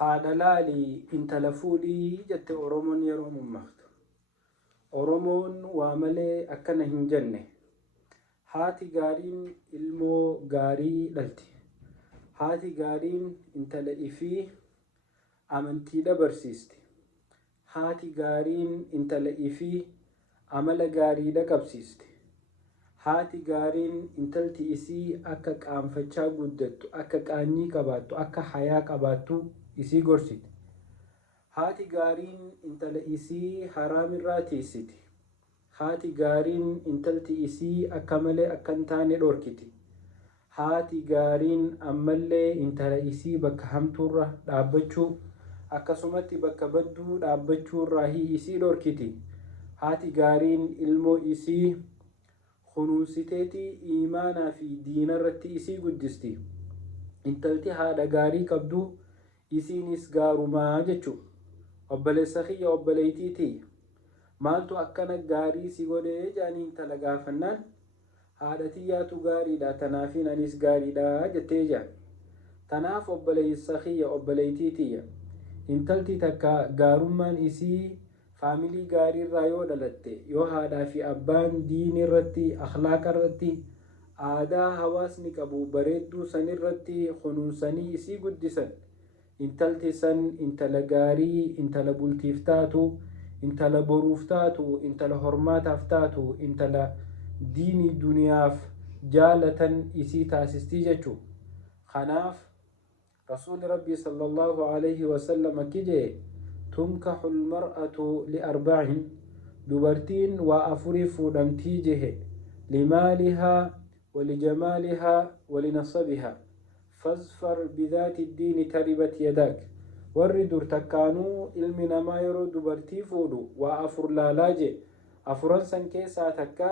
haadha laali intala fuudhii jette Oromoon yeroo mummaqtu. Oromoon waa malee akkana hin jenne. Haati gaariin ilmoo gaarii dhalti. Haati gaariin intala ifii amantiidha barsiisti. Haati gaariin intala ifii amala gaariidha qabsiisti. Haati gaariin intalti isii akka qaanfachaa guddattu, akka qaanyii qabaattu, akka hayaa qabaattu isii gorsiti. Haati gaariin intala isii haraamirraa tiisiti. Haati gaariin intalti isii akka malee akka hin taane dhorkiti. Haati gaariin ammallee intala isii bakka hamtuurra dhaabbachuu akkasumatti bakka badduu dhaabbachuurraa isii dhorkiti. Haati gaariin ilmoo isii kunuunsiteeti iimaanaa fi diinarratti isii guddisti. Intalti haadha gaarii qabdu isiinis gaarumaa jechuudha. Obboleessa kiyya obboleeytiiti maaltu akkana gaarii si godhee jaanii intala gaafannaan haadha tiyyaatu gaariidha tanaafiin anis gaariidha jettee jaa. Tanaaf obboleessa kiyya obboleeytiitiyya intalti takka gaarummaan isii faamilii gaariirraa yoo dhalatte, yoo haadhaa fi abbaan diinii irratti, akhlaaqa irratti, aadaa hawaasni qabu bareedduu san irratti kunuunsanii isii guddisan, intalti san intala gaarii, intala bultiif taatu, intala boruuf taatu, intala hormaataaf taatu, intala diinii duniyaaf jaalatan isii taasistii jechuu. Kanaaf rasuuli rabbii sallallahu alayhi wasallam akki jee تنكح المرأة لأربع دبرتين وأفري فودمتي جه لمالها ولجمالها ولنصبها فاظفر بذات الدين تربت يداك ورد تكانو علمنا ما يرو دبرتي فودو وأفر لالاجي أفرنسا كيسا تكا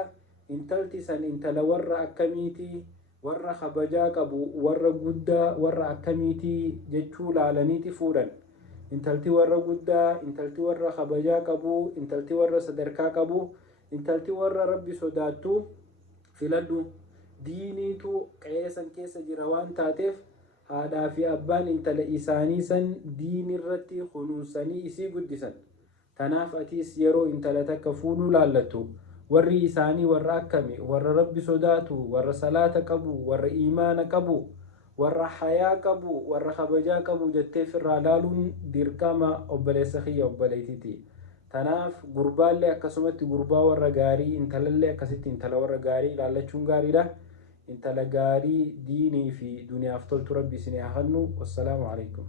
انتلتي سن انتل ور أكميتي ور خبجاك أبو ور قدا ور أكميتي جتشو لالنيتي فودن intalti warra guddaa, intalti warra kabajaa qabu, intalti warra sadarkaa qabu, intalti warra rabbi sodaattu filadhu. Diiniitu qe'eesan keessa jira waan taateef haadhaa fi abbaan intala isaanii san diinirratti kunuunsanii isii guddisan. Tanaaf atiis yeroo intala takka fuudhuu laallattu warri isaanii warra akkami, warra rabbi sodaatu, warra salaata qabu, warra iimaana qabu, warra hayaa qabu, warra kabajaa qabu jetteef irraa laaluun dirqama obboleessa kiyya obboleeytiiti. Tanaaf gurbaallee akkasumatti gurbaa warra gaarii, intalallee akkasitti intala warra gaarii ilaallachuun gaariidha. Intala gaarii diinii fi duniyaaf toltu rabbi isin haa kennu. Wassalaamu alaikum.